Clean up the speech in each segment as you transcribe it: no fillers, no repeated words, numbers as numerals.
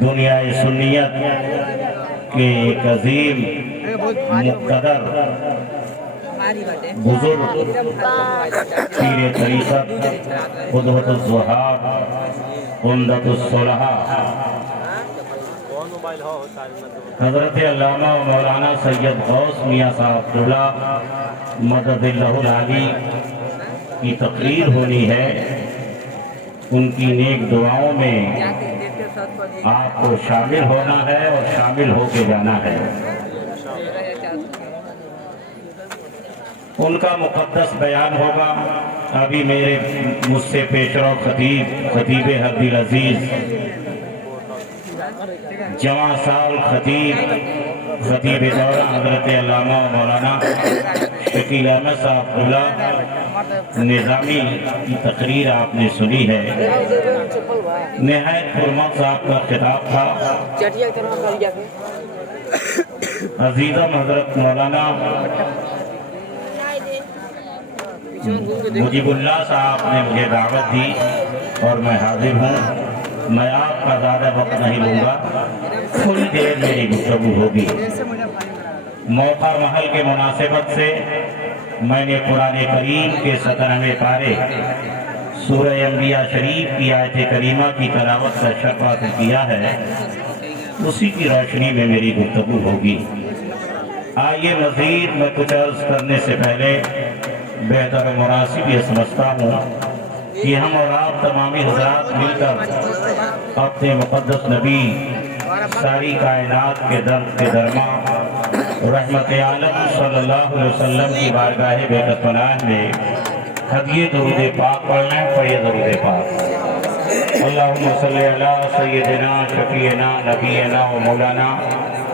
دنیا سنیت کے ایک عظیم مقتدر بزرگ پیر طریقت قدوۃ الزہاد عمدۃ الصلحاء حضرت علامہ و مولانا سید غوث میاں صاحب عبداللہ مدد اللہ العالی کی تقریر ہونی ہے۔ ان کی نیک دعاؤں میں آپ کو شامل ہونا ہے اور شامل ہو کے جانا ہے۔ ان کا مقدس بیان ہوگا۔ ابھی مجھ سے پیشرو خطیب حد العزیز جواں سال خطیب دورہ حضرت علامہ مولانا شکیل احمد صاحب عبداللہ نظامی کی تقریر آپ نے سنی ہے۔ نہایت پرمغز آپ کا خطاب تھا۔ عزیزم حضرت مولانا مجیب اللہ صاحب نے مجھے دعوت دی اور میں حاضر ہوں۔ میں آپ کا زیادہ وقت نہیں لوں گا، تھوڑی دیر میری گفتگو ہوگی۔ موقع محل کے مناسبت سے میں نے قرآن کریم کے 17ویں پارے سورہ انبیاء شریف کی آیت کریمہ کی تلاوت کا شرف حاصل کیا ہے، اسی کی روشنی میں میری گفتگو ہوگی۔ آئیے مزید میں کچھ عرض کرنے سے پہلے بہتر و مناسب یہ سمجھتا ہوں کہ ہم اور آپ تمامی حضرات مل کر اپنے مقدس نبی ساری کائنات کے درما رحمت عالم صلی اللہ علیہ وسلم کی بارگاہ بیقت پناہ میں ہدیہ درود پاک پڑھنا ہے۔ پڑھیے درود پاک۔ اللہم صلی علی سیدنا شفیعنا نبینا و مولانا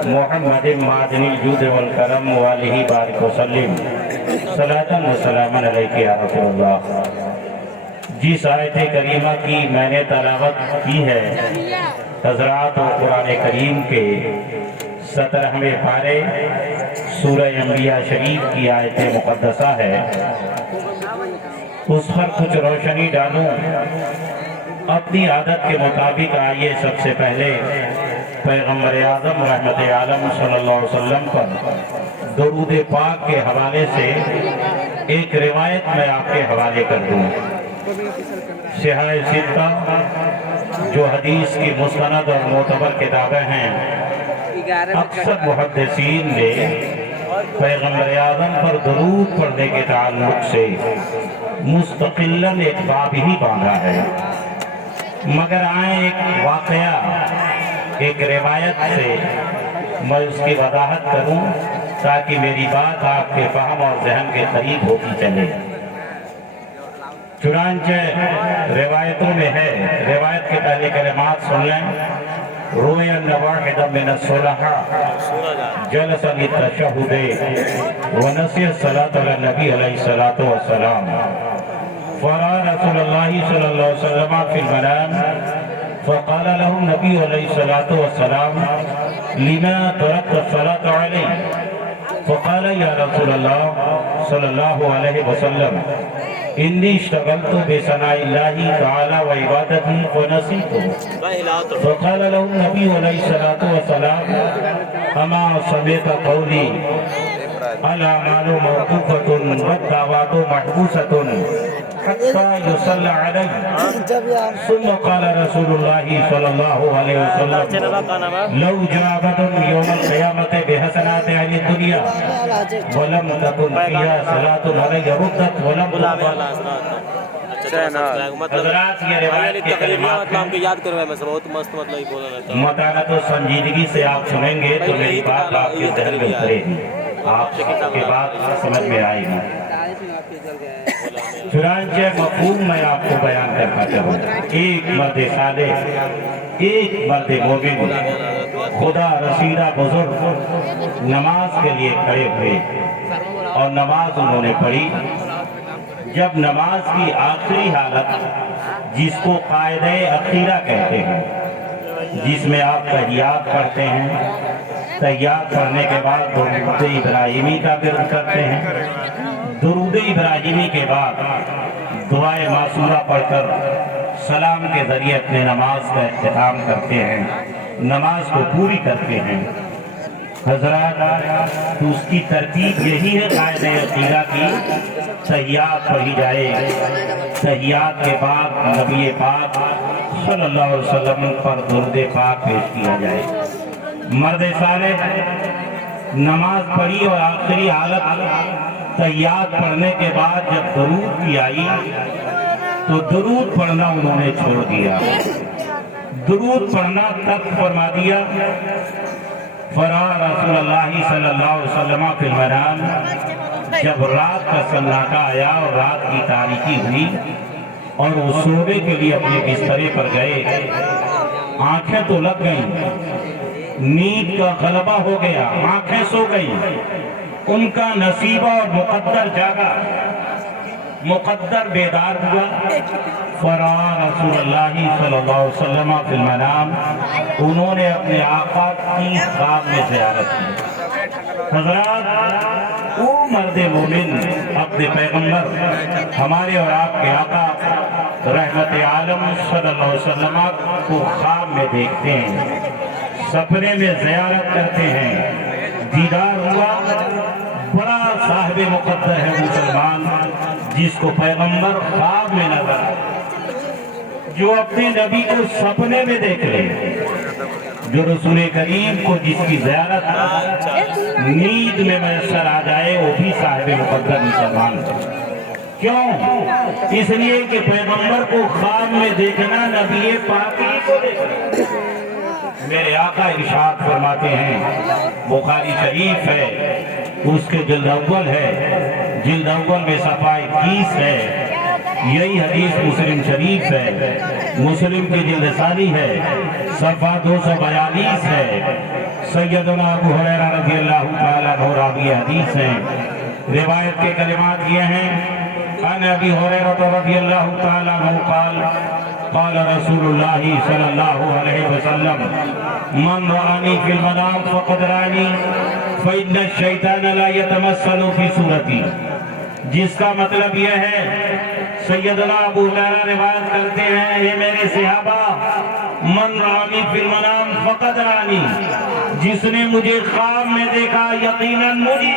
محمد معدن الجود والکرم والہ بارک وسلم صلاۃ و سلام علیک یا رسول اللہ۔ جس آیت کریمہ کی میں نے تلاوت کی ہے حضرات و قرآن کریم کے 17ویں پارے سورہ انبیاء شریف کی آیت مقدسہ ہے، اس پر کچھ روشنی ڈالوں۔ اپنی عادت کے مطابق آئیے سب سے پہلے پیغمبر اعظم رحمت عالم صلی اللہ علیہ وسلم پر درود پاک کے حوالے سے ایک روایت میں آپ کے حوالے کر دوں۔ صحاح ستہ جو حدیث کی مستند اور معتبر کتابیں ہیں، اکثر محدثین نے پیغمبر اعظم پر درود پڑھنے کے تعلق سے مستقلاً ایک باب ہی باندھا ہے، مگر آئیں ایک واقعہ ایک روایت سے میں اس کی وضاحت کروں تاکہ میری بات آپ کے فہم اور ذہن کے قریب ہوتی چلے۔ چنانچہ روایتوں میں ہے، روایت کے پہلے کلمات سن لیں۔ روی ان واحد من الصلحاء جلس للتشہد ونسی الصلاة علی النبی علیہ السلام فرأى رسول اللہ صلی اللہ علیہ وسلم فی المنام فقال له النبی علیہ السلام لما تركت الصلاة علی فقال یا رسول اللہ صلی اللہ علیہ وسلم انی اشتغلت بثناء اللہ تعالی و عبادتی فنسیت فقال له النبی علیہ السلام اما سمعت قولی الاعمال موقوفۃ والدعوات محبوسۃ حتی یصلی علی ثم قال رسول اللہ صلی اللہ علیہ وسلم لو جاء بدر یوم القیامت بحسنات اہل الدنیا ولم تکن فیہا صلاۃ علی ردت ولم تقبل۔ حضرات یہ روایت کے کلمات متانت و سنجیدگی سے آپ سنیں گے تو میری بات آپ کے ذہن میں اترے گی، آپ کے بات سمجھ میں آئے گی۔ چنانچہ مفہوم میں آپ کو بیان کرنا چاہوں گا۔ ایک مرد صالح، ایک مرد مومن، خدا رسیدہ بزرگ نماز کے لیے کھڑے ہوئے اور نماز انہوں نے پڑھی۔ جب نماز کی آخری حالت جس کو قاعدہ اخیرہ کہتے ہیں، جس میں آپ تحیات پڑھتے ہیں، تحیات پڑھنے کے بعد درود ابراہیمی کا ورد کرتے ہیں، درود ابراہیمی کے بعد دعائے معصورہ پڑھ کر سلام کے ذریعے اپنے نماز کا اختتام کرتے ہیں، نماز کو پوری کرتے ہیں۔ حضرات، تو اس کی ترتیب یہی ہے قاعدہ عقیدہ کی، تحیات پڑھی جائے، تحیات کے بعد نبی پاک صلی اللہ علیہ وسلم پر درود پاک پیش کیا جائے۔ مرد صالح نماز پڑھی اور آخری حالت تحیات پڑھنے کے بعد جب درود کی آئی تو درود پڑھنا انہوں نے چھوڑ دیا، درود پڑھنا ترک فرما دیا۔ فرا رسول اللہ صلی اللہ علیہ وسلم فی المنام، جب رات کا سناٹا آیا اور رات کی تاریکی ہوئی اور وہ سونے کے لیے اپنے بسترے پر گئے، آنکھیں تو لگ گئیں، نیند کا غلبہ ہو گیا، آنکھیں سو گئیں، ان کا نصیبہ اور مقدر جاگا، مقدر بیدار ہوا۔ فرا رسول اللہ صلی اللہ علیہ وسلم فی المنام، انہوں نے اپنے آقا کی خواب میں زیارت کی۔ حضرات، وہ مرد مومن اپنے پیغمبر ہمارے اور آپ کے آقا رحمت عالم صلی اللہ علیہ وسلم کو خواب میں دیکھتے ہیں، سپنے میں زیارت کرتے ہیں، دیدار ہوا۔ بڑا صاحب مقدر ہے مسلمان جس کو پیغمبر خواب میں نظر آئے، جو اپنے نبی کو سپنے میں دیکھ لے، جو رسول کریم کو جس کی زیارت نیند میں میسر آ جائے، وہ بھی صاحب مقدر مسلمان ہے۔ کیوں؟ اس لیے کہ پیغمبر کو خواب میں دیکھنا نبی پاکی کو دیکھنا۔ میرے آقا ارشاد فرماتے ہیں، بخاری شریف ہے، اس کے جلد اول ہے، جلد اول میں صفحہ 21 ہے، یہی حدیث مسلم شریف ہے، مسلم کی جلد ثانی ہے، صفحہ 242 ہے، سیدنا ابو ہریرہ رضی اللہ تعالیٰ عنہ راوی حدیث ہیں۔ روایت کے کلمات یہ ہیں، ان ابی ہریرہ رضی اللہ تعالیٰ عنہ قال قال رسول اللہ صلی اللہ علیہ وسلم من رآنی فی المنام فقد رآنی فإن الشیطان لا يتمثل فی صورتی، جس کا مطلب یہ ہے، سیدنا ابو ہریرہ روایت کرتے ہیں، یہ میرے صحابہ، من رآنی فی المنام فقد رآنی، جس نے مجھے خواب میں دیکھا یقیناً مجھے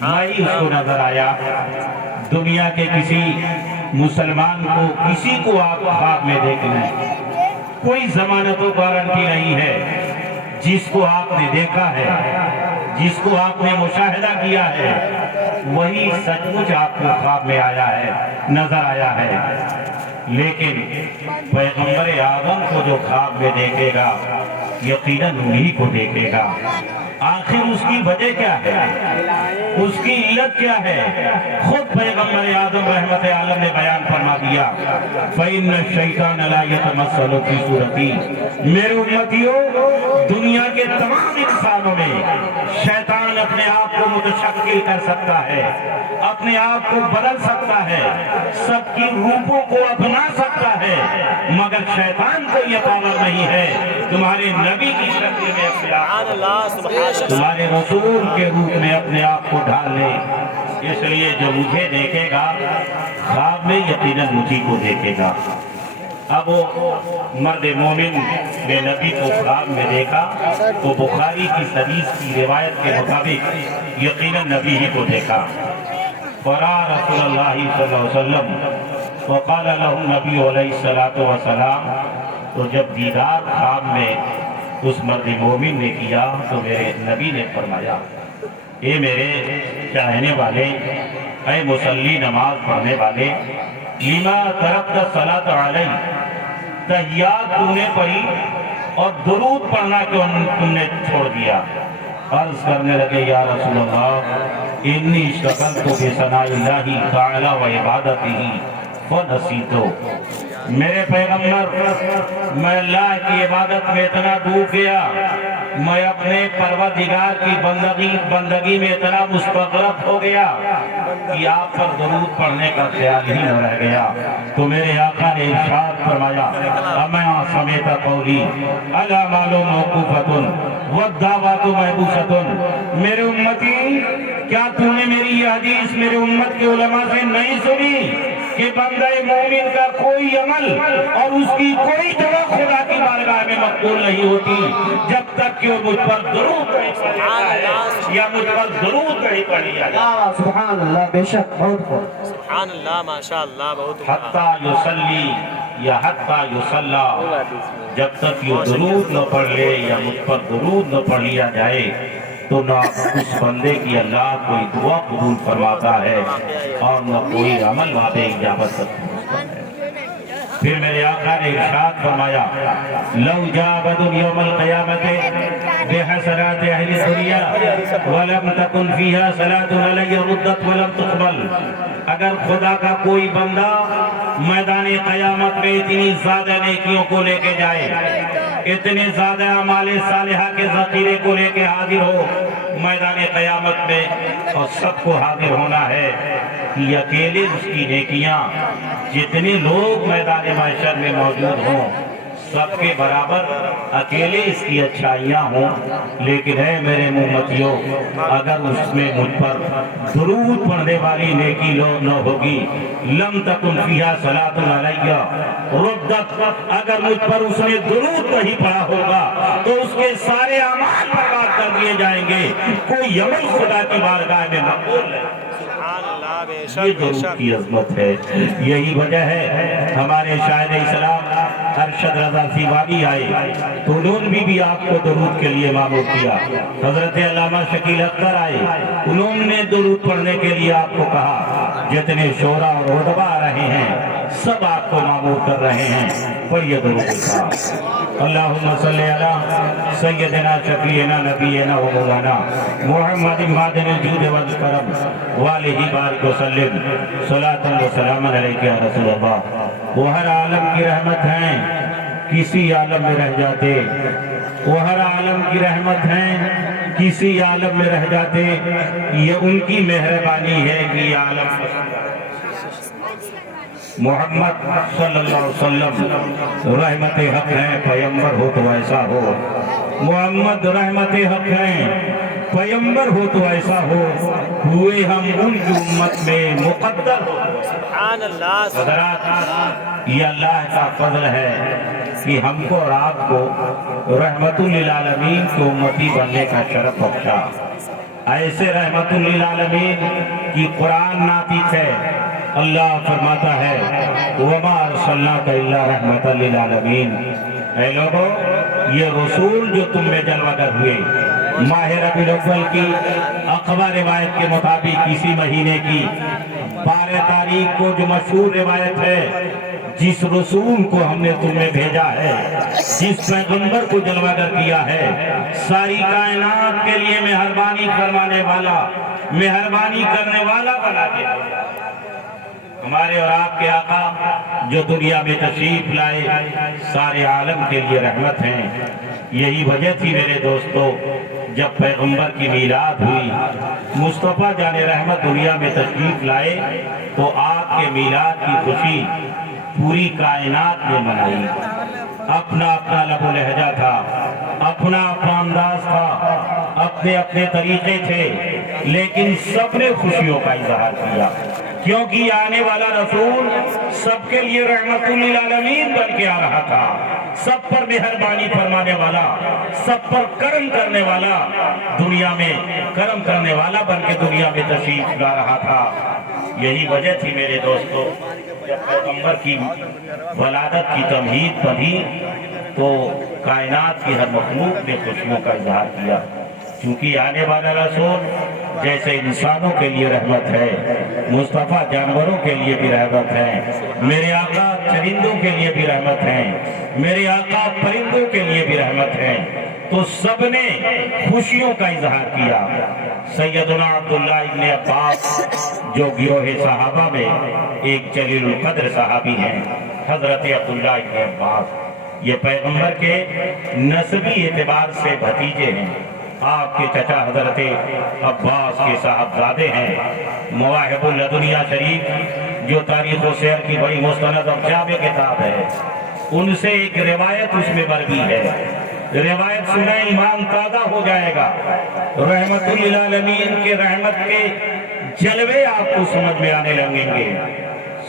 میں اس کو نظر آیا۔ دنیا کے کسی مسلمان کو، کسی کو آپ خواب میں دیکھ لیں، کوئی ضمانت و گارنٹی نہیں ہے۔ جس کو آپ نے دیکھا ہے، جس کو آپ نے مشاہدہ کیا ہے، وہی سچ مچ آپ کو خواب میں آیا ہے، نظر آیا ہے۔ لیکن پیغمبر اعظم کو جو خواب میں دیکھے گا، یقیناً انہی کو دیکھے گا۔ آخر اس کی وجہ کیا ہے، اس کی علت کیا ہے؟ خود پیغمبر اعظم رحمت عالم نے بیان فرما دیا، فَإِنَّ الشَّيْطَانَ لَا يَتَمَثَّلُ فِي صُورَتِي، میرے امتیوں، دنیا کے تمام انسانوں میں شیطان اپنے آپ کو متشکل کر سکتا ہے، اپنے آپ کو بدل سکتا ہے، سب کی روپوں کو اپنا سکتا ہے، مگر شیطان کو یہ پاور نہیں ہے تمہارے نبی کی شکل میں اپنے آپ کو، تمہارے رسول کے روپ میں اپنے آپ کو ڈھال لے۔ اس لیے جو مجھے دیکھے گا خواب میں، یقیناً مجھے کو دیکھے گا۔ اب وہ مرد مومن نے نبی کو خواب میں دیکھا تو بخاری کی حدیث کی روایت کے مطابق یقیناً نبی ہی کو دیکھا۔ فرا رسول اللہ صلی اللہ علیہ وسلم وقال له نبی علیہ السلام، تو جب دیدار خواب میں اس مرد مومن نے کیا تو میرے نبی نے فرمایا، اے میرے چاہنے والے، اے مصلی نماز پڑھنے والے، لما ترکت الصلاۃ علی، تحیات تم نے پڑھی اور درود پڑھنا کیوں تم نے چھوڑ دیا؟ عرض کرنے لگے، یا رسول اللہ، انی اشتغلت بثناء اللہ تعالی و عبادتہ فنسیتو، میرے پیغمبر، میں اللہ کی عبادت میں اتنا ڈوب گیا، میں اپنے پروردگار کی بندگی میں اتنا مستغرق ہو گیا کہ آپ پر درود پڑھنے کا خیال ہی نہ رہ گیا۔ تو میرے آقا نے ارشاد فرمایا، اما سمیت قولی الاعمال موقوفۃ والدعوات محبوسۃ، میرے امتی، کیا تو نے میری یہ حدیث میرے امت کے علماء سے نہیں سنی؟ کہ بندہ مومن کا کوئی عمل اور اس کی کوئی دعا خدا کی بارگاہ میں مقبول نہیں ہوتی جب تک کہ وہ مجھ پر درود نہیں پڑھتا ہے یا مجھ پر درود نہیں پڑھی جائے۔ سبحان اللہ، بے شک، بہت خوب، سبحان اللہ، ماشاءاللہ، بہت حتیٰ یصلی یا حتیٰ یصلی، جب تک یہ درود نہ پڑھ لے یا مجھ پر درود نہ پڑھ لیا جائے تو نہ اس بندے کی اللہ کوئی دعا قبول فرماتا ہے اور نہ کوئی عمل وعدے اجابت کرتا ہے۔ پھر میرے آقا نے ارشاد فرمایا لو جاء بدر یوم القیامت بحسنات اہل دنیا ولم تکن فیہا صلاۃ علی ردت ولم تقبل، اگر خدا کا کوئی بندہ میدان قیامت میں اتنی زیادہ نیکیوں کو لے کے جائے، اتنے زیادہ اعمال صالحہ کے ذخیرے کو لے کے حاضر ہو میدان قیامت میں، اور سب کو حاضر ہونا ہے کہ اکیلے اس کی نیکیاں جتنے لوگ میدان محشر میں موجود ہوں سب کے برابر اکیلے اس کی اچھائیاں ہوں، لیکن ہے میرے امتیوں اگر اس میں مجھ پر درود پڑھنے والی نیکی نہ ہوگی لم تکن فیہا صلاۃ علیہ ردت، اگر مجھ پر اس نے درود نہیں پڑھا ہوگا تو اس کے سارے اعمال برباد کر دیے جائیں گے، کوئی عمل خدا کی بارگاہ میں مقبول ہے۔ یہ درود کی عظمت ہے، یہی وجہ ہے ہمارے شاعر اسلام ارشد رضا سیوانی آئے تو انہوں نے بھی آپ کو درود کے لیے مامور کیا، حضرت علامہ شکیل اختر آئے انہوں نے درود پڑھنے کے لیے آپ کو کہا، جتنے شعراء اور ادبا آ رہے ہیں سب آپ کو مامور کر رہے ہیں، پڑھیے درود کے ساتھ۔ اللہم صلی علی سیدنا شفیعنا نبینا و مولانا محمد مادن الجود والکرم والہ بارک وسلم صلاۃ و سلام علیکہ یا رسول اللہ۔ وہ ہر عالم کی رحمت ہیں، کسی عالم میں رہ جاتے، وہ ہر عالم کی رحمت ہیں، کسی عالم میں رہ جاتے، یہ ان کی مہربانی ہے کہ یہ عالم محمد صلی اللہ علیہ وسلم رحمت حق ہیں، پیغمبر ہو تو ایسا ہو، محمد رحمت حق ہیں، پیغمبر ہو تو ایسا ہو، ہوئے ہم ان کی امت میں مقدر ہو۔ سبحان اللہ، حضرات یہ اللہ کا فضل ہے کہ ہم کو اور آپ کو رحمت للعالمین کی امتی بننے کا شرف بخشا، ایسے رحمت للعالمین کی قرآن ناطق ہے، اللہ فرماتا ہے وَمَا أَرْسَلْنَاكَ إِلَّا رَحْمَةً لِلْعَالَمِينَ، اے لوگو یہ رسول جو تم میں جلوہ گر ہوئے ماہ ربیع الاول کی اقوی روایت کے مطابق اسی مہینے کی 12 تاریخ کو جو مشہور روایت ہے، جس رسول کو ہم نے تمہیں بھیجا ہے، جس پیغمبر کو جلوہ گر کیا ہے، ساری کائنات کے لیے مہربانی فرمانے والا، مہربانی کرنے والا بنا کے ہمارے اور آپ کے آقا جو دنیا میں تشریف لائے سارے عالم کے لیے رحمت ہیں۔ یہی وجہ تھی میرے دوستو جب پیغمبر کی میلاد ہوئی، مصطفیٰ جان رحمت دنیا میں تشریف لائے تو آپ کے میلاد کی خوشی پوری کائنات میں منائی، اپنا اپنا لب و لہجہ تھا، اپنا اپنا انداز تھا، اپنے اپنے طریقے تھے، لیکن سب نے خوشیوں کا اظہار کیا، کیونکہ آنے والا رسول سب کے لیے رحمت للعالمین بن کے آ رہا تھا، سب پر مہربانی فرمانے والا، سب پر کرم کرنے والا، دنیا میں کرم کرنے والا بن کے دنیا میں تشریف لا رہا تھا۔ یہی وجہ تھی میرے دوستو جب پیغمبر کی ولادت کی تمہید پڑھی تو کائنات کی ہر مخلوق نے خوشیوں کا اظہار کیا، کیونکہ آنے والا رسول جیسے انسانوں کے لیے رحمت ہے، مصطفیٰ جانوروں کے لیے بھی رحمت ہے، میرے آقا چرندوں کے لیے بھی رحمت ہے، میرے آقا پرندوں کے لیے بھی رحمت ہے، تو سب نے خوشیوں کا اظہار کیا۔ سیدنا عبداللہ ابن عباس جو گروہ صحابہ میں ایک جلیل القدر صحابی ہیں، حضرت عبداللہ ابن عباس یہ پیغمبر کے نسبی اعتبار سے بھتیجے ہیں، آپ کے چچا حضرت عباس کے صاحبزادے ہیں۔ مواہب اللدنیہ شریف جو تاریخ و سیر کی بڑی مستند اور جامع کتاب ہے، ان سے ایک روایت اس میں مروی ہے، روایت سنیں ایمان تازہ ہو جائے گا، رحمت للعالمین کے رحمت کے جلوے آپ کو سمجھ میں آنے لگیں گے۔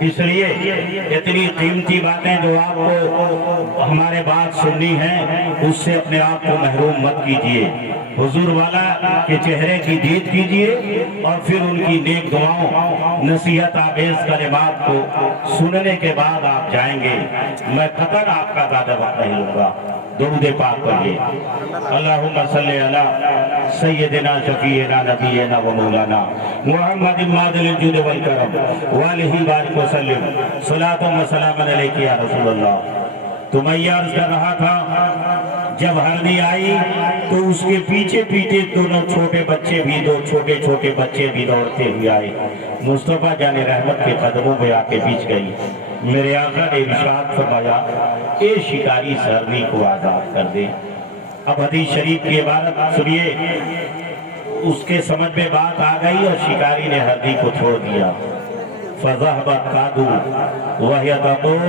اس لیے اتنی قیمتی باتیں جو آپ کو ہمارے بات سننی ہیں اس سے اپنے آپ کو محروم مت کیجیے، حضور والا کے چہرے کی دید کیجیے اور پھر ان کی نیک دعاؤں نصیحت آمیز کلمات کو سننے کے بعد آپ جائیں گے۔ میں قطعاً آپ کا زیادہ وقت نہیں لوں گا، درود پاک پڑھیے۔ اللہم صلی علی سیدنا شفیعنا نبینا و مولانا محمد مادل الجود والکرم والہ بارک وسلم صلاۃ و سلام علیک یا رسول اللہ۔ تو میں یہ عرض کر رہا تھا جب ہردی آئی تو اس کے پیچھے پیچھے دونوں چھوٹے بچے بھی، دو چھوٹے چھوٹے بچے بھی دوڑتے ہوئے آئے، مصطفیٰ جان رحمت کے قدموں میں آ کے بیچ گئی۔ میرے آقا نے ارشاد فرمایا اے شکاری ہرنی کو آزاد کر دے۔ اب حدیث شریف کی عبارت سنیے، اس کے سمجھ میں بات آ گئی اور شکاری نے ہرنی کو چھوڑ دیا۔ فَذَهَبَتْ قَادُوا وَهِيَ تَقُولُ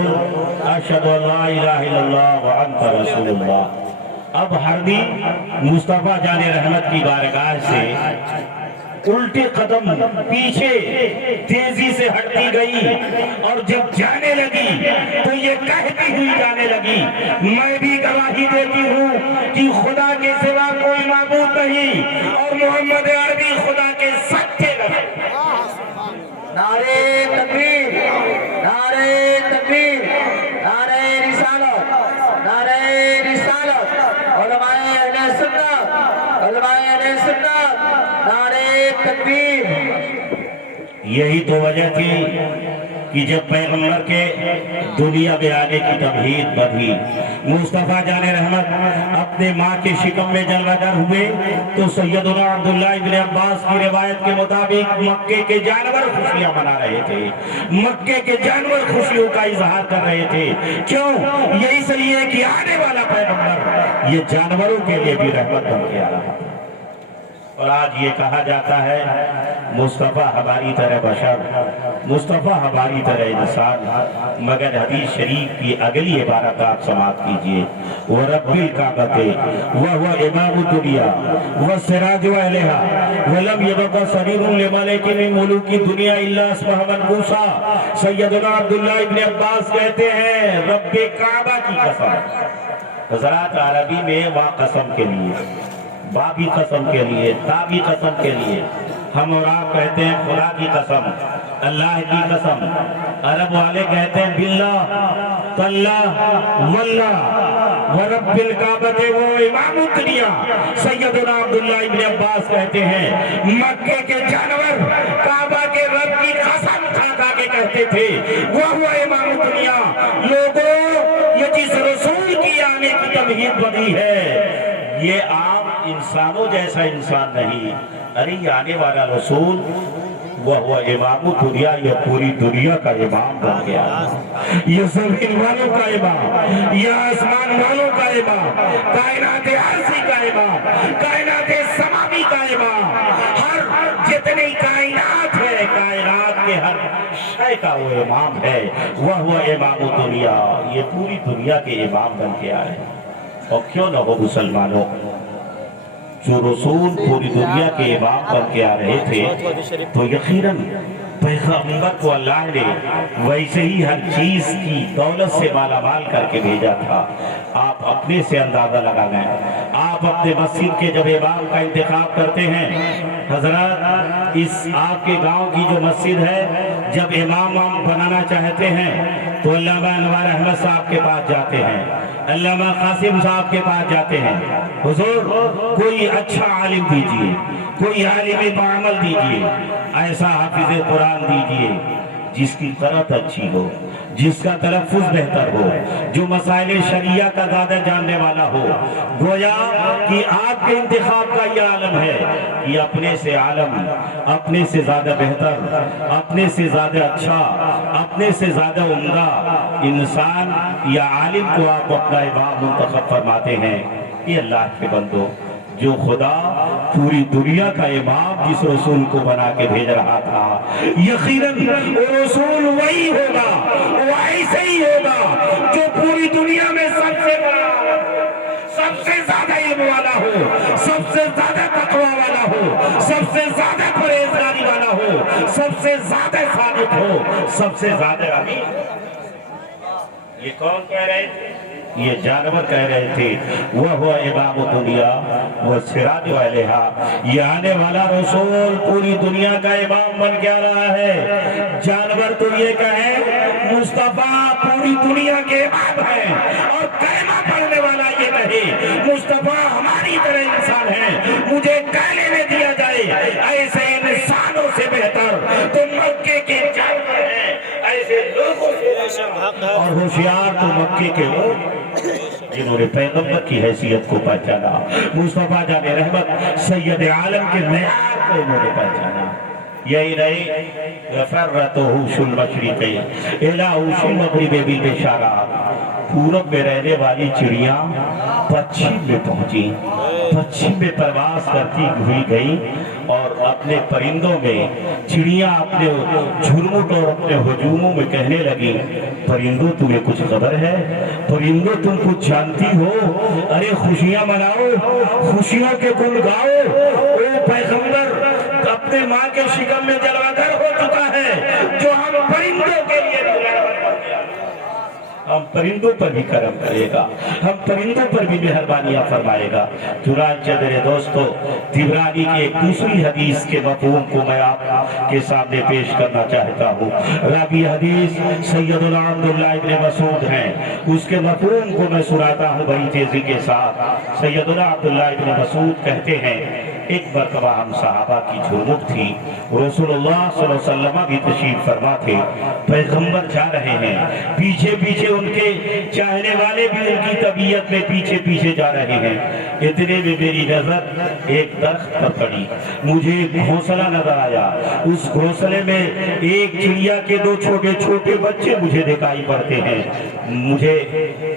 أَشْهَدُ أَن لَا إِلَهَ إِلَّا اللَّهُ وَأَنْتَ رَسُولُ اللَّهُ۔ اب ہرنی مصطفیٰ جان رحمت کی بارگاہ سے الٹے قدم پیچھے تیزی سے ہٹتی گئی اور جب جانے لگی تو یہ کہتی ہوئی جانے لگی میں بھی گواہی دیتی ہوں کہ خدا کے سوا کوئی معبود نہیں اور محمد عربی خدا کے سچے نبی۔ نعرے تکبیر، نعرے تکبیر، نعرے رسالت، نعرے رسالت، علماء اہل سنت، علماء اہل سنت، نعرے تکبیر۔ یہی تو وجہ تھی کہ جب پیغمبر کے دنیا میں آنے کی تمہید بڑھی، مصطفیٰ جان رحمت اپنے ماں کے شکم میں جلوہ گر ہوئے تو سیدنا عبداللہ ابن عباس کی روایت کے مطابق مکے کے جانور خوشیاں منا رہے تھے، مکے کے جانور خوشیوں کا اظہار کر رہے تھے۔ کیوں؟ یہ اس لیے کہ آنے والا پیغمبر یہ جانوروں کے لیے بھی رحمت بن کے آ رہا تھا۔ اور آج یہ کہا جاتا ہے مصطفیٰ ہماری طرح بشر، مصطفیٰ ہماری طرح انسان، مگر حدیث شریف کی اگلی عبارت آپ سماعت کیجئے، وَرَبِّ الْكَعْبَةِ وَهُوَ إِمَامُ الدُّنْيَا وَالسِّرَاجُ أَهْلِهَا وَلَمْ يَبْقَ صَغِيرٌ لِمَلِكٍ مِّن مُلُوكِ الدُّنْيَا إِلَّا اسْمَهُ مَنْقُوصًا۔ سیدنا عبداللہ ابن عباس کہتے ہیں رب کعبہ کی قسم۔ حضرات عربی میں وا قسم کے لیے، با بھی قسم کے لیے، تا بھی قسم کے لیے، ہم اور آپ کہتے ہیں خدا کی قسم، اللہ کی قسم، عرب والے کہتے ہیں باللہ، تاللہ، واللہ، ورب الکعبۃ وہ امام الدنیا۔ سیدنا عبداللہ ابن عباس کہتے ہیں مکے کے جانور کعبہ کے رب کی قسم کھا کے کہتے تھے وہ امام الدنیا۔ لوگوں یہ جس رسول کی آنے کی تمہید بنی ہے یہ عام انسانوں جیسا انسان نہیں، ارے یہ آنے والا رسول وہ امام الدنیا، یہ پوری دنیا کا امام بن گیا، یہ زمین والوں کا امام، یہ آسمان والوں کا امام، کائنات عرضی کا امام، کائنات سماوی کا امام، ہر جتنی کائنات ہے کائنات کے ہر شے کا وہ امام ہے، وہ امام الدنیا، یہ پوری دنیا کے امام بن کے آئے۔ اور کیوں نہ ہو مسلمانوں، جو رسول پوری دنیا کے امام بن کے آ رہے تھے تو یقیناً پیغمبر کو اللہ نے ویسے ہی ہر چیز کی دولت سے مالا مال کر کے بھیجا تھا۔ آپ اپنے سے اندازہ لگا گئے، آپ اپنے مسجد کے جب امام کا انتخاب کرتے ہیں، حضرات اس آپ کے گاؤں کی جو مسجد ہے جب امام بنانا چاہتے ہیں تو علامہ انوار احمد صاحب کے پاس جاتے ہیں، علامہ قاسم صاحب کے پاس جاتے ہیں، حضور کوئی اچھا عالم دیجئے، کوئی عالم بعمل دیجئے، ایسا حافظ قرآن دیجئے جس کی قرأت اچھی ہو، جس کا تلفظ بہتر ہو، جو مسائل شریعہ کا زیادہ جاننے والا ہو۔ گویا کہ آپ کے انتخاب کا یہ عالم ہے کہ اپنے سے عالم، اپنے سے زیادہ بہتر، اپنے سے زیادہ اچھا، اپنے سے زیادہ عمدہ انسان یا عالم کو آپ اپنا امام منتخب فرماتے ہیں۔ یہ اللہ کے بندو، جو خدا پوری دنیا کا امام جس رسول کو بنا کے بھیج رہا تھا، یقیناً وہ رسول وہی ہوگا، وہ ایسے ہی ہوگا جو پوری دنیا میں سب سے بڑا، سب سے زیادہ علم والا ہو، سب سے زیادہ تقوی والا ہو، سب سے زیادہ پرہیزگاری والا ہو، سب سے زیادہ ثابت ہو، سب سے زیادہ امین۔ یہ کون کہہ رہے تھے؟ یہ جانور کہہ رہے تھے وہ امام دنیا وہ سراج علیہا، یہ آنے والا رسول پوری دنیا کا امام بن کے آ رہا ہے۔ جانور تو یہ کہیں مصطفیٰ پوری دنیا کے امام ہیں، اور کلمہ پڑھنے والا یہ کہے مصطفیٰ ہماری طرح انسان ہے، مجھے کہنے میں دیا جائے ایسے انسانوں سے بہتر تو مکے کے جانور ہیں، ایسے لوگوں سے اور ہوشیار تو مکے کے لوگ جنہوں نے پیغمبر کی حیثیت کو پہچانا، مصطفیٰ جان رحمت سید عالم کے معیار کو انہوں نے پہچانا۔ یہی نہیں فرتوش المشرق الی اوش المغرب بالبشارات، پورب میں رہنے والی چڑیاں پچھم میں پہنچی، پچھم میں پرواز کرتی ہوئی گئی، اور اپنے پرندوں میں چڑیاں اپنے جھرمٹ اور اپنے ہجوموں میں کہنے لگی پرندوں تمہیں کچھ خبر ہے؟ پرندوں تم کچھ جانتی ہو؟ ارے خوشیاں مناؤ، خوشیوں کے گن گاؤ، او پیغمبر اپنے ماں کے شکم میں جلوگر ہو چکا ہے جو ہم پرندوں کے لیے ہم پرندوں پر بھی کرم کرے گا، ہم پرندوں پر بھی مہربانیاں فرمائے گا۔ چنانچہ میرے دوستو طبرانی کی ایک دوسری حدیث کے مفہوم کو میں آپ کے سامنے پیش کرنا چاہتا ہوں۔ راوی حدیث سیدنا عبداللہ ابن مسعود ہیں، اس کے مفہوم کو میں سناتا ہوں بڑی تیزی کے ساتھ۔ سیدنا عبداللہ ابن مسعود کہتے ہیں ایک مرتبہ ہم صحابہ کی جھرمٹ تھی، رسول اللہ صلی اللہ علیہ وسلم بھی تشریف فرما تھے، پیغمبر جا رہے ہیں، پیچھے پیچھے ان کے چاہنے والے بھی ان کی طبیعت میں پیچھے پیچھے جا رہے ہیں۔ اتنے میں میری نظر ایک درخت پر پڑی، مجھے ایک گھونسلہ نظر آیا، اس گھونسلے میں ایک چڑیا کے دو چھوٹے چھوٹے بچے مجھے دکھائی پڑتے ہیں۔ مجھے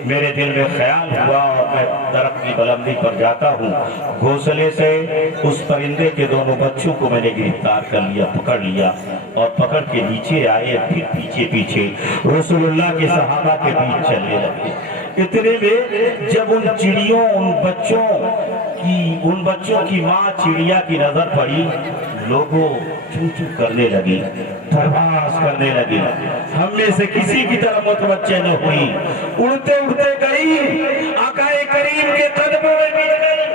میرے دل میں خیال ہوا اور میں درخت کی بلندی پر جاتا ہوں، گھونسلے سے اس پرندے کے دونوں بچوں کو میں نے گرفتار کر لیا، پکڑ لیا، اور پکڑ کے نیچے آئے، پھر پیچھے پیچھے رسول اللہ کے صحابہ کے بیچ چلنے لگے۔ اتنے میں جب ان چڑیوں ان بچوں کی ماں چڑیا کی نظر پڑی، لوگوں چو چو کرنے لگی، پرواز کرنے لگی، ہم میں سے کسی کی طرف متوجہ نہ ہوئی، اڑتے اڑتے گئی، آقا کریم کے قدموں میں بیٹھ گئی،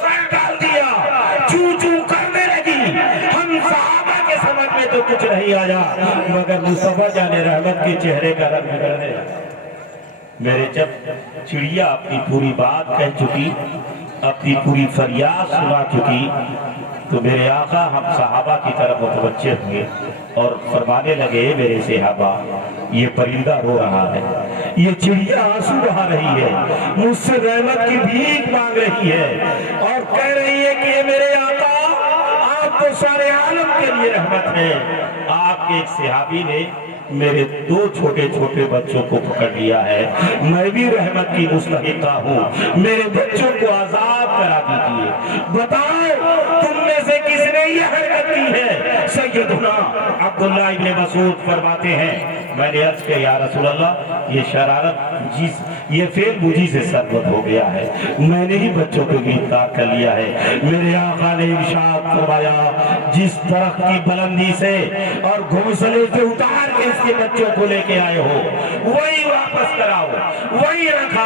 سر ڈال دیا، چو چو کرنے لگی۔ ہم صحابہ کے سمجھ میں تو کچھ نہیں آیا، مگر مصطفیٰ جان رحمت کے چہرے کا رنگ بگڑنے لگا۔ میرے جب چڑیا اپنی پوری بات کہہ چکی، اپنی پوری فریاد سنا چکی، تو میرے آقا ہم صحابہ کی طرف متوجہ ہوئے اور فرمانے لگے میرے صحابہ یہ پرندہ رو رہا ہے، یہ چڑیا آنسو بہا رہی ہے، مجھ سے رحمت کی بھیک مانگ رہی ہے، اور کہہ رہی ہے کہ یہ میرے آقا آپ تو سارے عالم کے لیے رحمت ہے۔ آپ کے ایک صحابی نے میرے دو چھوٹے چھوٹے بچوں کو پکڑ لیا ہے، میں بھی رحمت کی مستحقہ ہوں، میرے بچوں کو آزاد کرا دیجیے۔ بتاؤ تم میں سے کس نے یہ حرکت کی ہے؟ سیدنا عبداللہ ابن مسعود فرماتے ہیں میں نے عرض کیا یا رسول اللہ یہ شرارت یہ فعل مجھی سے سربت ہو گیا ہے، میں نے ہی بچوں کو گرفتار کر لیا ہے۔ میرے آقا نے ارشاد فرمایا جس درخت کی بلندی سے اور گھونسلے سے اتار کے اس کے بچوں کو لے کے آئے ہو وہی واپس کراؤ، وہی رکھاؤ۔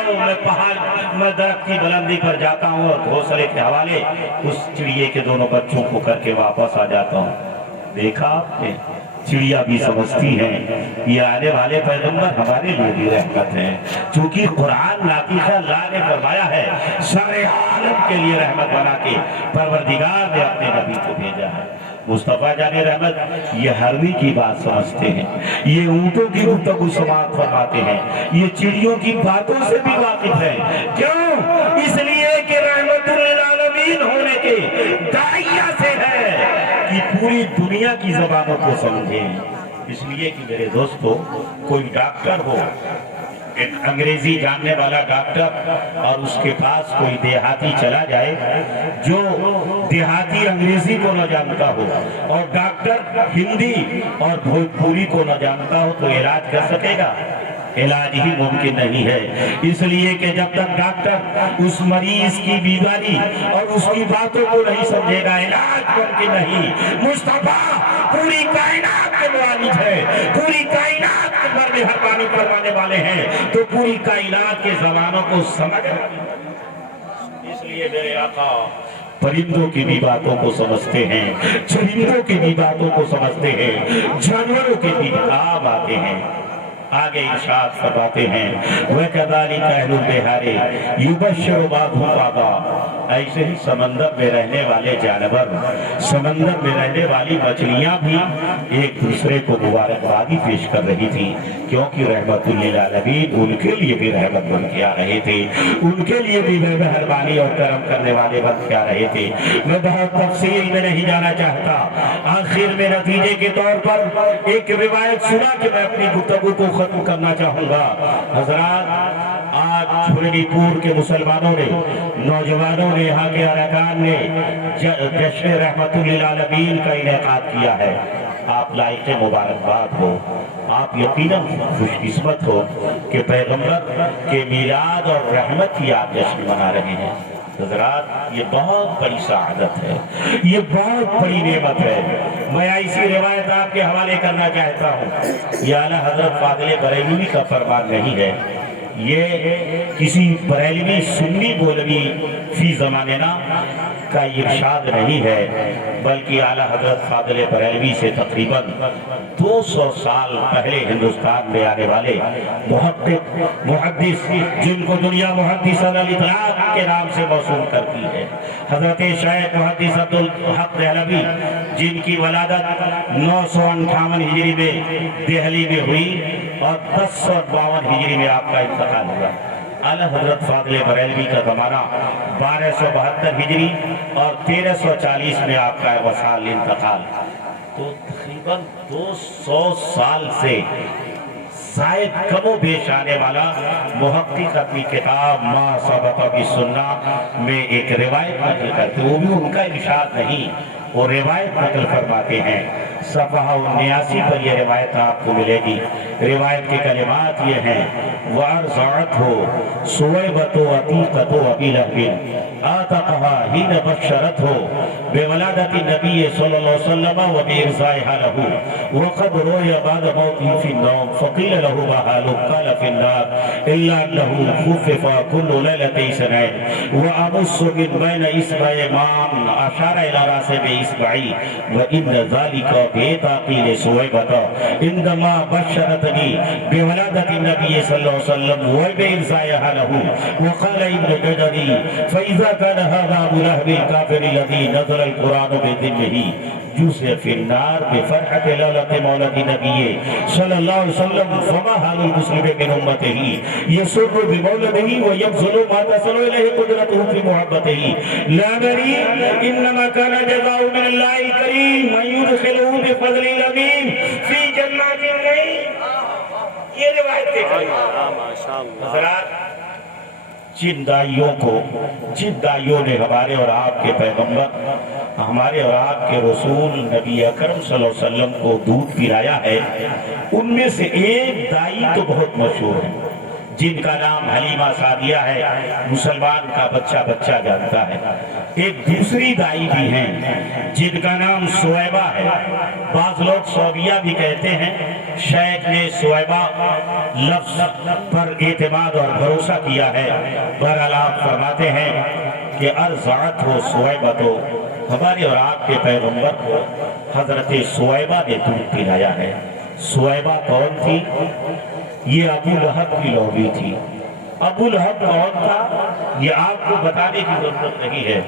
میں درخت کی بلندی پر جاتا ہوں اور گھونسلے کے حوالے اس چڑیے کے دونوں بچوں کو کر کے واپس آ جاتا ہوں۔ دیکھا آپ نے چڑیا بھی سمجھتی ہیں یہ آنے والے پیغمبر ہمارے لیے بھی رحمت ہیں، چونکہ قرآن ناطق اللہ نے فرمایا ہے سارے عالم کے لیے رحمت بنا کے پروردگار نے اپنے نبی کو بھیجا ہے۔ مصطفیٰ جان رحمت یہ ہرنی کی بات سمجھتے ہیں، یہ اونٹوں کی گفتگو سماعت فرماتے ہیں، یہ چڑیوں کی باتوں سے بھی واقف ہیں۔ کیوں؟ اس لیے کہ رحمت للعالمین ہونے کے داعیہ سے ہے کہ پوری دنیا کی زبانوں کو سمجھیں۔ اس لیے کہ میرے دوستو کوئی ڈاکٹر ہو، ایک انگریزی جاننے والا ڈاکٹر، اور اس کے پاس کوئی دیہاتی چلا جائے جو دیہاتی انگریزی کو نہ جانتا ہو اور ڈاکٹر ہندی اور بھوجپوری کو نہ جانتا ہو تو علاج کر سکے گا؟ علاج ہی ممکن نہیں ہے، اس لیے کہ جب تک ڈاکٹر اس مریض کی بیماری اور اس کی باتوں کو نہیں سمجھے گا علاج ممکن نہیں۔ مصطفیٰ پوری کائنات کے معالج ہے، پوری کائنات کے پر مہربانی فرمانے والے ہیں، تو پوری کائنات کے زبانوں کو سمجھ، اس لیے میرے آقا پرندوں کی بھی باتوں کو سمجھتے ہیں، چرندوں کی بھی باتوں کو سمجھتے ہیں، جانوروں کے بھی کام آتے ہیں۔ آگے ارشاد فرماتے ہیں وَكَذَلِكَ أَهْلُ الْبِحَارِ يُبَشِّرُ بَعْضُهُم بَعْضًا، ایسے ہی سمندر میں رہنے والے جانور، سمندر میں رہنے والی مچھلیاں بھی ایک دوسرے کو مبارکبادی پیش کر رہی تھی، کیونکہ رحمت للعالمین ان کے لیے بھی رحمت بن کے آ رہے تھے، ان کے لیے بھی مہربانی اور کرم کرنے والے بن کے آ رہے تھے۔ میں بہت تفصیل میں نہیں جانا چاہتا، آخر میں نتیجے کے طور پر ایک روایت سنا کہ میں اپنی گفتگو کو ختم کرنا چاہوں گا۔ حضرات، آج چھوڑی پور کے مسلمانوں نے، نوجوانوں نے، یہاں کے ارکان نے جشن رحمت للعالمین کا انعقاد کیا ہے۔ آپ لائق مبارکباد ہو، آپ یقیناً خوش قسمت ہو کہ پیغمبر کے میلاد اور رحمت کی آپ جشن منا رہے ہیں۔ حضرات، یہ بہت بڑی سعادت ہے، یہ بہت بڑی نعمت ہے۔ میں ایسی روایت آپ کے حوالے کرنا چاہتا ہوں، یہ اعلیٰ حضرت فاضل بریلوی کا فرمان نہیں ہے، یہ کسی بریلوی سنی مولوی فی زماننا کا ارشاد نہیں ہے، بلکہ اعلیٰ حضرت فاضل بریلوی سے تقریباً 200 سال پہلے ہندوستان میں آنے والے محدث، جن کو دنیا محدث الاطلاق کے نام سے موسوم کرتی ہے، حضرت شیخ محدث عبدالحق دہلوی، جن کی ولادت 958 ہجری میں دہلی میں ہوئی اور 1052 ہجری میں آپ کا انتقال ہوا۔ اعلیٰ حضرت فاضل بریلوی کا زمانہ 1272 ہجری اور 1340 میں آپ کا وصال انتقال، تو تقریباً 200 سال سے زائد کم و بیش آنے والا محقق اپنی کتاب ما سبق بالسنہ میں ایک روایت نقل کرتے، وہ بھی ان کا ارشاد نہیں، وہ روایت نقل فرماتے ہیں۔ صفحہ 79 پر یہ روایت آپ کو ملے گی۔ روایت کے کلمات یہ ہیں وَأَرْضَعَتْهُ سُوَيْبَةُ عَتِيقَةُ أَبِي لَهْبٍ آتَقَهَا حِينَ بَشَّرَتْهُ بِوَلَادَةِ النَّبِيِّ صلی اللہ علیہ وسلم وَبِإِرْضَاعِهَا لَهُ وَقَدْ رُؤِيَ بَعْدَ مَوْتِهِ فِي النَّوْمِ فَقِيلَ لَهُ مَا حَالُكَ قَالَ فِي النَّارِ إِلَّا أَنَّهُ خُفِّفَ كُلُّ لَيْلَةِ اثْنَيْنِ وَأَمُصُّ مِنْ بَيْنِ إِصْبَعَيْنِ مَاءً أَشَارَ إِلَى رَأْسِهِ بِإِصْبَعِهِ وَإِنَّ ذَلِكَ بِتَعْقِيلِ سُوَيْبَةَ عندما بشرتني بولادة النبي صلى الله عليه وسلم وبإرضاعها له وقال ابن جدري فإذا كان هذا أبو لهب الكافر الذي نزل القرآن بذمه جزء في النار بفرحة ليلة مولد النبي صلى الله عليه وسلم فما حال المسلم من أمته يسر بمولده ويبذل ما تصل إليه قدرته في محبته لا ندري إنما كان جزاء من الله الكريم من يدخله بفضل الأمين في جنات النعيم۔ یہ روایت دیکھیں حضرات، جن دائیوں نے ہمارے اور آپ کے پیغمبر، ہمارے اور آپ کے رسول نبی اکرم صلی اللہ علیہ وسلم کو دودھ پلایا ہے، ان میں سے ایک دائی تو بہت مشہور ہے، جن کا نام حلیمہ سعدیہ ہے، مسلمان کا بچہ جانتا ہے۔ ایک دوسری دائی بھی ہیں جن کا نام سویبہ ہے، بعض لوگ صوبیہ بھی کہتے ہیں۔ شیخ نے سویبہ لفظ پر اعتماد اور بھروسہ کیا ہے۔ بہرحال آپ فرماتے ہیں کہ ارضعت ہو سویبہ، تو ہمارے اور آپ کے پیغمبر کو حضرت سویبہ نے دودھ پلایا ہے۔ سویبہ کون تھی؟ یہ ابو لہب کی لونڈی تھی۔ ابو لہب کون تھا یہ آپ کو بتانے کی ضرورت نہیں ہے۔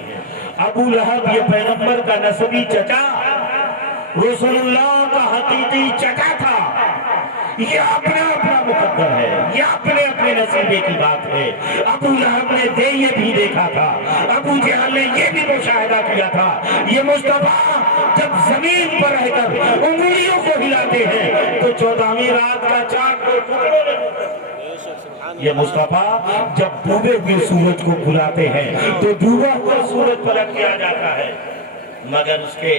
ابو لہب یہ پیغمبر کا نسبی چچا، رسول اللہ کا حقیقی چچا تھا۔ یہ اپنا مقدر ہے، یہ اپنے نصیبے کی بات ہے۔ ابو لہب نے یہ بھی دیکھا تھا، ابو جہل نے یہ بھی مشاہدہ کیا تھا۔ یہ مصطفیٰ جب زمین پر رہ کر انگلیوں کو ہلاتے ہیں تو 14ویں رات کا چاند کو ٹکڑوں میں، یہ مصطفیٰ جب ڈوبے ہوئے سورج کو بلاتے ہیں تو ڈوبا ہوا سورج پلٹ کے آ جاتا ہے، مگر اس کے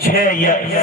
6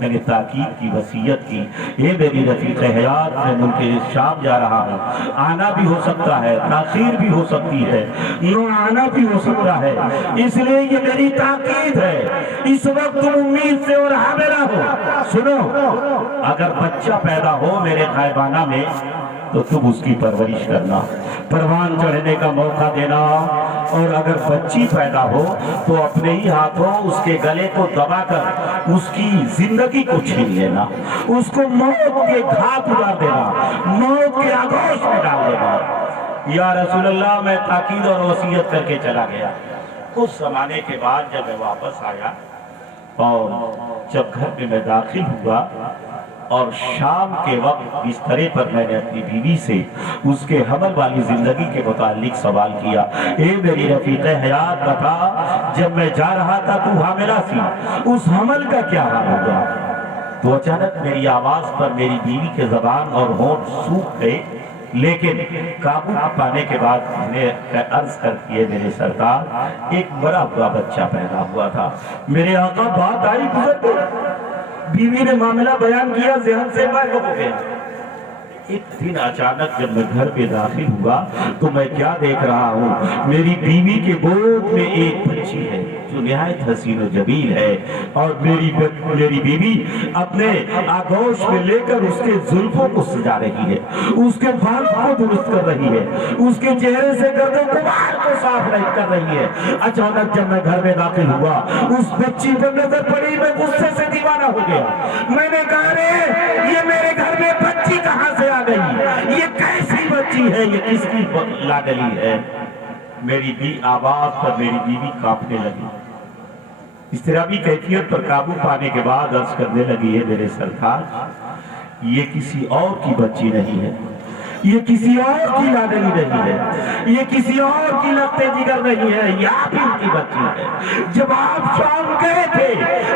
میں نے تاکید کی، وصیت کی، یہ میری رفیق حیات، میں ملک شام جا رہا ہوں، آنا بھی ہو سکتا ہے، تاخیر بھی ہو سکتی ہے، نہ آنا بھی ہو سکتا ہے، اس لیے یہ میری تاکید ہے، اس وقت تم امید سے اور حاملہ ہو۔ سنو، اگر بچہ پیدا ہو میرے غائبانہ میں تو تم اس کی پرورش کرنا، پروان چڑھنے کا موقع دینا، اور اگر بچی پیدا ہو تو اپنے ہی ہاتھوں اس کے گلے کو دبا کر اس کی زندگی کو چھین لینا، اس کو موت کے گھاٹ اتار دینا، موت کے آغوش میں ڈال دینا۔ یا رسول اللہ، میں تاکید اور وصیت کر کے چلا گیا۔ کچھ زمانے کے بعد جب میں واپس آیا اور جب گھر میں داخل ہوا اور شام کے وقت بسترے پر میں نے اپنی بیوی سے اس کے حمل والی زندگی کے متعلق سوال کیا، اے میری رفیق حیات بتا، جب میں جا رہا تھا تو حاملہ تھی، اس حمل کا کیا حال ہوگا؟ تو اچانک میری آواز پر میری بیوی کے زبان اور ہونٹ سوکھ گئے، لیکن قابو پانے کے بعد میں عرض کرتی ہے، میرے سرکار ایک بڑا ہوا بچہ پیدا ہوا تھا، میرے آقا بات آئی گزر گئی۔ بیوی نے معاملہ بیان کیا، ذہن سے غائب ہو گیا۔ ایک دن اچانک جب میں گھر پہ داخل ہوا تو میں کیا دیکھ رہا ہوں، میری بیوی کے گود میں ایک بچی ہے جو نہایت حسین و جمیل ہے، اور میری بیوی اپنے آغوش میں لے کر اس کے زلفوں کو سجا رہی ہے، اس کے بال کو درست کر رہی ہے، اس کے چہرے سے گرد و غبار کو صاف کر رہی ہے۔ اچانک جب میں گھر میں داخل ہوا، اس بچی پر نظر پڑی، میں غصے سے دیوانہ ہو گیا۔ میں نے کہا، رے یہ میرے گھر میں بچی کہاں سے آ گئی؟ یہ کیسی بچی ہے؟ یہ کس کی لاڈلی ہے؟ میری آواز پر میری بیوی کانپنے لگی۔ اضطرابی کیفیت پر قابو پانے کے بعد عرض کرنے لگی ہے، میرے سرکار یہ کسی اور کی بچی نہیں ہے، یہ کسی اور کی لاڈلی نہیں ہے، یہ کسی اور کی لگتے جگر نہیں ہے، یہ آپ ہی کی بچی ہے۔ جب آپ شام گئے تھے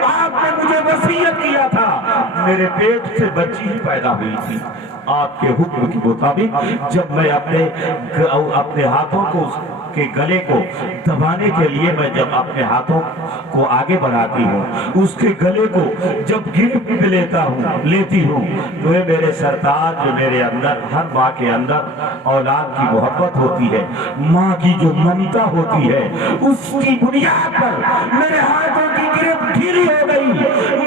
آپ نے مجھے وصیت کیا تھا، میرے پیٹ سے بچی ہی پیدا ہوئی تھی، آپ کے حکم کے مطابق جب میں اپنے ہاتھوں کو کے گلے کو دبانے کے لیے میں جب اپنے ہاتھوں کو آگے بڑھاتی ہوں، اس کے گلے کو جب گرفت میں لیتی ہوں تو یہ میرے سرتاج جو میرے اندر، ہر ماں کے اندر اولاد کی محبت ہوتی ہے، ماں کی جو ممتا ہوتی ہے، اس کی بنیاد پر میرے ہاتھوں کی گرفت ڈھیلی ہو گئی،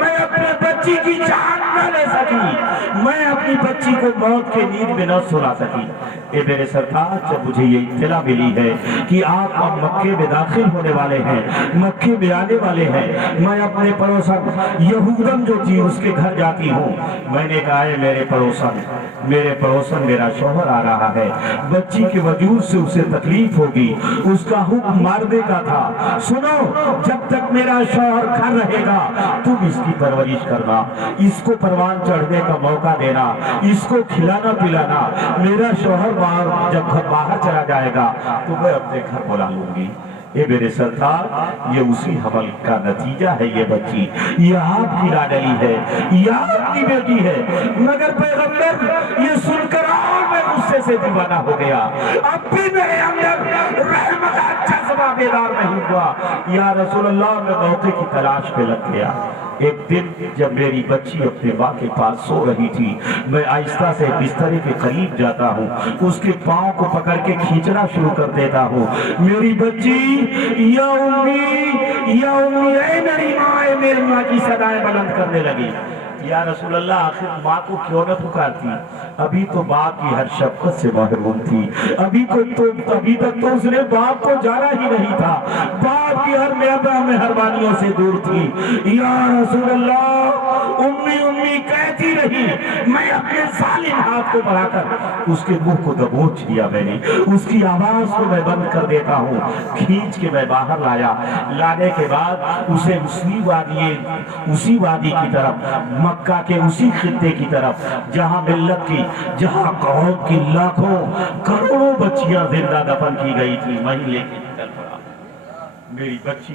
میں اپنے بچی کی جان نہ لے سکی، میں اپنی بچی کو موت کے نیند میں نہ سلا سکی۔ اے میرے سرتاج، جب مجھے یہ اطلاع ملی ہے کہ آپ اب مکے میں داخل ہونے والے ہیں، مکے میں آنے والے ہیں، میں اپنے پڑوسن یہودن جو تھی اس کے گھر جاتی ہوں۔ میں نے کہا، ہے میرے پڑوسن میرا شوہر آ رہا ہے، بچی کے وجود سے اسے تکلیف ہوگی، اس کا حکم ماردے کا تھا، سنو جب تک میرا شوہر گھر رہے گا تم اس کی پرورش کرنا، اس کو پروان چڑھنے کا موقع دینا، اس کو کھلانا پلانا، میرا شوہر جب باہر چلا جائے گا تو میں اپنے گھر بلا لوں گی۔ اے میرے سرکار، یہ اسی حمل کا نتیجہ ہے، یہ بچی یہ آپ کی لاڈلی ہے، یہ آپ کی بیٹی ہے۔ مگر پیغمبر یہ سن کر اور میں غصے سے دیوانہ ہو گیا، اب بھی میرے اندر رحمت کا جذبہ بیدار نہیں ہوا۔ یا رسول اللہ، میں موقع کی تلاش پہ لگ گیا۔ ایک دن جب میری بچی اپنے ماں کے پاس سو رہی تھی، میں آہستہ سے بسترے کے قریب جاتا ہوں، اس کے پاؤں کو پکڑ کے کھینچنا شروع کر دیتا ہوں، میری بچی یا امی اے میری ماں، اے میری ماں کی صدائیں بلند کرنے لگی۔ یا رسول اللہ، آخر ماں کو کیوں نہ پکارتی؟ ابھی تو باپ کی ہر شفقت سے محروم تھی، ابھی تک تو اس نے باپ کو جانا ہی نہیں تھا، باپ کی ہر مہربانیوں سے دور تھی۔ یا رسول اللہ، امی کہتی رہی، میں اپنے ظالم ہاتھ کو بڑھا کر اس کے منہ کو دبوچ دیا، میں نے اس کی آواز کو میں بند کر دیتا ہوں، کھینچ کے میں باہر لانے کے بعد اسے اسی وادی کی طرف، مکہ کے اسی خطے کی طرف جہاں ملت کی، جہاں قوم کی لاکھوں کروڑوں بچیاں زندہ دفن کی گئی تھی، وہیں لے کے نکل پڑا۔ میری بچی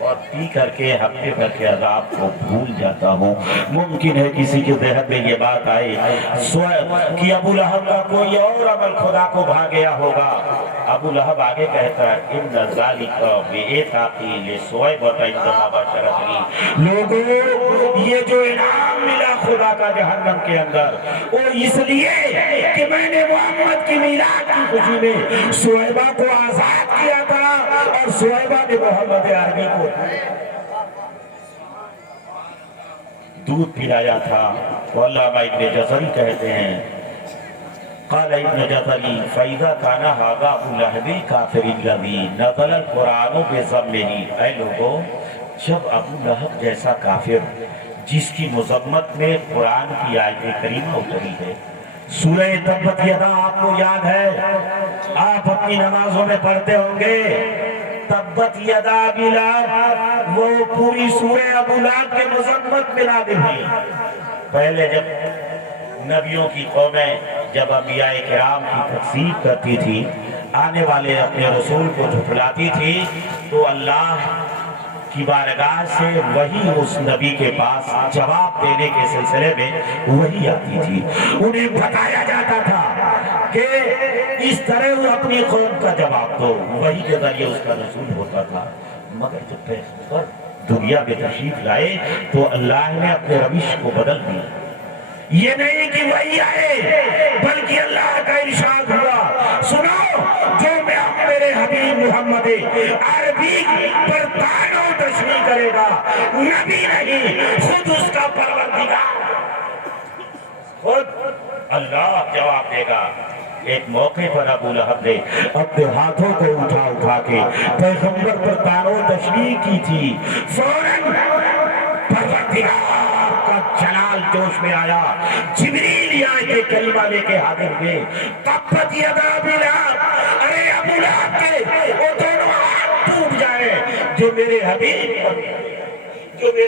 اور پی کر کے ہفتے بھر کے عذاب کو بھول جاتا ہوں۔ ممکن ہے کسی کے ذہن میں یہ بات آئے کہ ابو لہب کا کوئی اور عمل خدا کو بھا گیا ہوگا۔ ابو لہب آگے کہتا ہے ان ذالک بِإِتَاقِي لِسُوَيْبَةَ عِندَمَا بَشَرَتْنِی، لوگوں یہ جو انعام ملا خدا کا جہنم کے اندر وہ اس لیے کہ میں نے محمد کی میلاد کی خوشی میں سویبہ کو آزاد کیا تھا اور سویبہ نے محمد عربی کو دودھ پلایا تھا۔ علامہ ابن جزری کہتے ہیں قال ابن جزری فَإِذَا كَانَ هَذَا أَبُو لَهَبِ الْكَافِرِ الَّذِي نَزَلَ الْقُرْآنُ بِذَمِّهِ، اے لوگوں جب ابو لہب جیسا کافر جس کی مذمت میں قرآن کی آیت کریمہ اتری ہے، سورہ تبت یدا آپ کو یاد ہے، آپ اپنی نمازوں میں پڑھتے ہوں گے تبت یدا ابی لہب، وہ پوری سورہ ابو لہب کے مذمت میں نازل ہوئی۔ پہلے جب نبیوں کی قومیں جب انبیاء کرام کی تکذیب کرتی تھی، آنے والے اپنے رسول کو جھٹلاتی تھی، تو اللہ کی بارگاہ سے وہی اس نبی کے پاس جواب دینے کے سلسلے میں وہی آتی تھی۔ انہیں بتایا جاتا تھا کہ اس طرح وہ اپنی قوم کا جواب دو، وہی کے ذریعے اس کا رسول ہوتا تھا۔ مگر جب پیغمبر دنیا میں تشریف لائے تو اللہ نے اپنے روش کو بدل دیا۔ یہ نہیں کہ وہی آئے بلکہ اللہ کا ارشاد ہوا سنو جو میرے حبیب محمد عربی پر تعین و تشریح کرے گا نبی نہیں خود اس کا پروردگار، خود اللہ جواب دے گا۔ ایک موقع پر ابو لہب نے اپنے ہاتھوں کو اٹھا کے پیغمبر پر تعین و تشریح کی تھی، فوراً پروردگار کا جلال جوش میں آیا، جبریل آیت کریمہ لے کے حاضر ہوئے، تبت یدا ابی لہب، ارے ابو لہب کے وہ دونوں ہاتھ ٹوٹ جائے جو میرے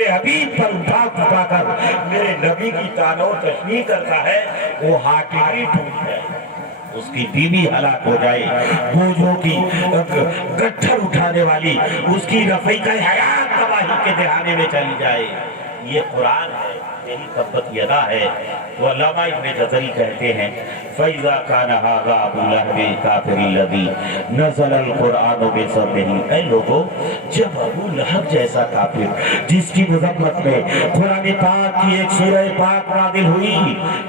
حبیب پر اٹھا کر میرے نبی کی تعین و تشریح کرتا ہے، وہ ہاتھ ہی ٹوٹ جائے، اس کی بیوی ہلاک ہو جائے، بوجھوں کی گٹھر اٹھانے والی اس کی رفیقہ حیات تباہی کے دہانے میں چلی جائے۔ یہ قرآن ہے، یہی تبت یدا ہے۔ وہ علامہ ابن جزری کہتے ہیں فَإِذَا كَانَ هَذَا أَبُو لَهَبِ الْكَافِرِ الَّذِي نَزَلَ الْقُرْآنُ بِذَمِّهِ، اے لوگوں جب ابو لہب جیسا کافر جس کی مذمت میں قرآن پاک کی ایک سورہ پاک نازل ہوئی،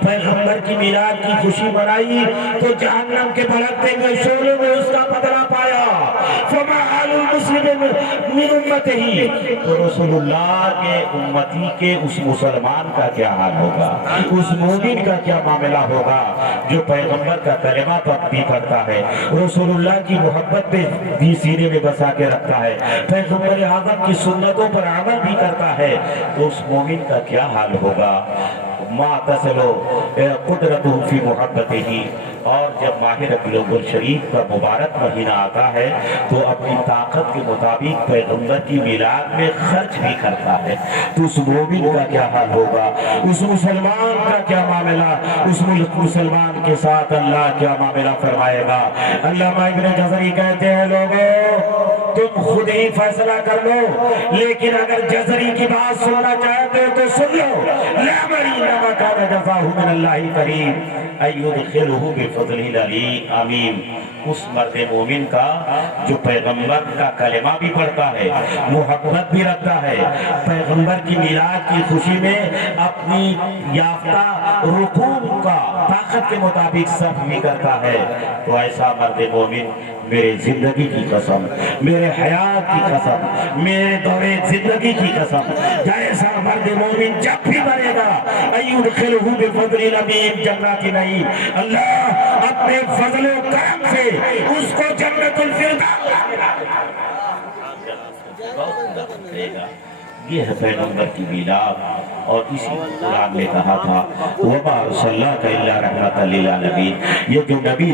پیغمبر کی میلاد کی خوشی منائی تو جہنم کے بھڑکتے ہوئے شعلوں میں اس کا بدلہ پایا، فَمَا حَالُ الْمُسْلِمِ مِنْ أُمَّتِهِ، تو رسول اللہ کے امتی کے اس مسلمان کا کیا حال ہوگا، اس مومن کا کیا معاملہ ہوگا جو پیغمبر کا کلمہ بھی پڑھتا ہے، رسول اللہ کی محبت پہ بھی سینے میں بسا کے رکھتا ہے، پیغمبر اعظم کی سنتوں پر عمل بھی کرتا ہے، تو اس مومن کا کیا حال ہوگا۔ ما تصلو قدرتہ فی محبتہ، اور جب ماہ ربیع الاول شریف کا مبارک مہینہ آتا ہے تو اپنی طاقت کے مطابق پیغمبر کی میلاد میں خرچ بھی کرتا ہے، تو اس مومن کا کیا حال ہوگا، اس مسلمان کا کیا معاملہ، اس مسلمان کے ساتھ اللہ کیا معاملہ فرمائے گا۔ علامہ ابن جزری کہتے ہیں لوگوں تم خود ہی فیصلہ کر لو، لیکن اگر جزری کی بات سننا چاہتے ہو تو سن لو، لَأَمْرِنَّمَا كَانَ جَزَاؤُهُ مِنَ اللَّهِ قَرِيبٌ أَن يُدْخِلَهُ بِفَضْلِهِ الْعَلِيِّ الْعَظِيمِ۔ اس مرد مومن کا جو پیغمبر کا کلمہ بھی پڑھتا ہے، محبت بھی رکھتا ہے، پیغمبر کی میلاد کی خوشی میں اپنی یافتہ رکوع کا طاقت کے مطابق صرف بھی کرتا ہے، تو ایسا مرد مومن میرے زندگی کی قسم، میرے حیات کی قسم، میرے دورے زندگی کی قسم، جیسا مرد مومن جب بھی مرے گا ایدخلہ بفضل العظیم جنات نعیم، اللہ اپنے فضل و کرم سے اس کو جنت الفردوس دے گا۔ یہ ہے پیغمبر کی میلاد، اور اسی قرآن نے کہا تھا وَمَا أَرْسَلْنَاكَ إِلَّا رَحْمَةً لِلْعَالَمِينَ، یہ جو نبی